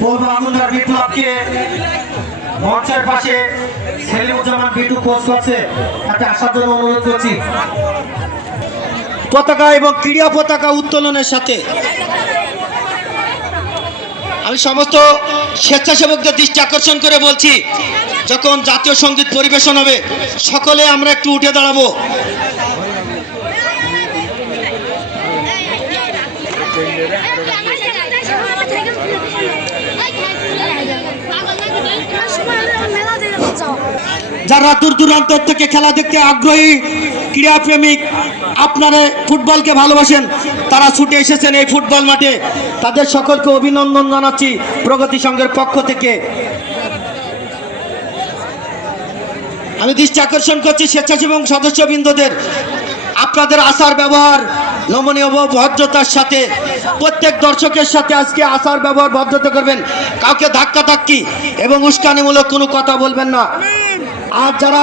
পূর্ব আগুনদার বিপ্লবকে মঞ্চের পাশে সেলিমুজ্জামান বিটু পোস্ট করছে, তাকে আসার জন্য অনুরোধ করছি। পতাকা এবং ক্রীড়া পতাকা উত্তোলনের সাথে আমি সমস্ত স্বেচ্ছাসেবকদের দৃষ্টি আকর্ষণ করে বলছি, যখন জাতীয় সঙ্গীত পরিবেশন হবে সকলে আমরা একটু উঠে দাঁড়াবো। যারা দূর দূরান্ত থেকে খেলা দেখতে আগ্রহী ক্রীড়াপ্রেমিক, আপনারা ফুটবলকে ভালোবাসেন, তারা ছুটে এসেছেন এই ফুটবল মাঠে, তাদের সকলকে অভিনন্দন জানাচ্ছি প্রগতি সংঘের পক্ষ থেকে। আমি দৃষ্টি আকর্ষণ করছি স্বেচ্ছাসেবক সদস্যবৃন্দদের, আপনাদের আচার ব্যবহার নমনীয় ভদ্রতার সাথে প্রত্যেক দর্শকের সাথে আজকে আচার ব্যবহার ভদ্রতা করবেন, কাউকে ধাক্কাধাক্কি এবং উস্কানিমূলক কোনো কথা বলবেন না। আর যারা